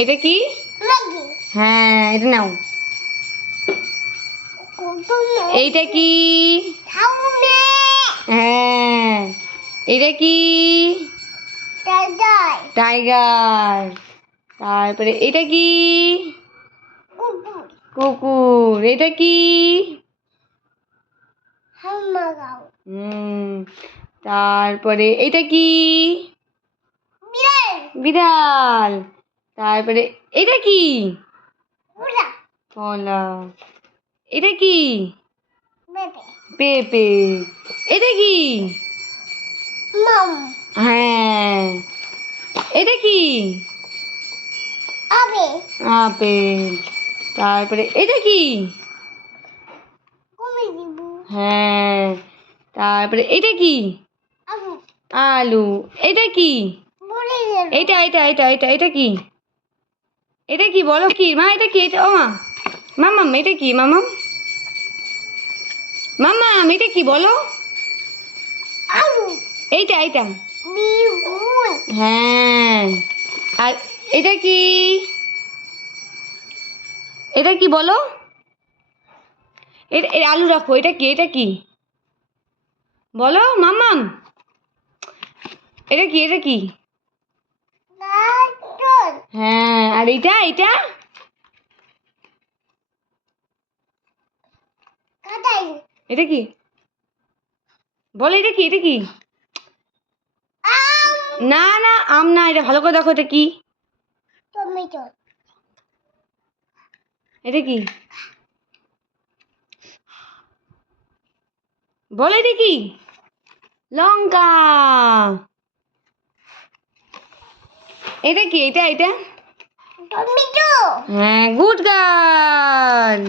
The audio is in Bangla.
এটা কি? হ্যাঁ, এটা নাও। এইটা কি? হ্যাঁ, এটা কি? টাইগার। তারপরে এটা কি? কুকুর। এটা কি? তারপরে এটা কি? বিড়াল। তারপরে এটা কি? কলা। এটা কি? পেঁপে। এটা কি? হ্যাঁ। এটা কি? আপেল। তারপরে এটা কি? হ্যাঁ। তারপরে এটা কি? আলু। এটা কি? এটা এটা এটা এটা এটা কি? এটা কি বলো কি মা? এটা কি? এটা ও মা, মামাম এটা কি? মামাম মামাম এটা কি বলো? এইটা এইটা। হ্যাঁ। আর এটা কি? এটা কি বলো? এটা আলু রাখো। এটা কি? এটা কি বলো মামাম? এটা কি? এটা কি? হ্যাঁ। আর এটা এটা এটা কি বলো? এটা কি? এটা কি? না না, আম না। এটা ভালো করে দেখো। এটা কি? এটা কি বলো? এটা কি? লঙ্কা। এটা কি? এটা এটা হ্যাঁ, গুড গার্ল।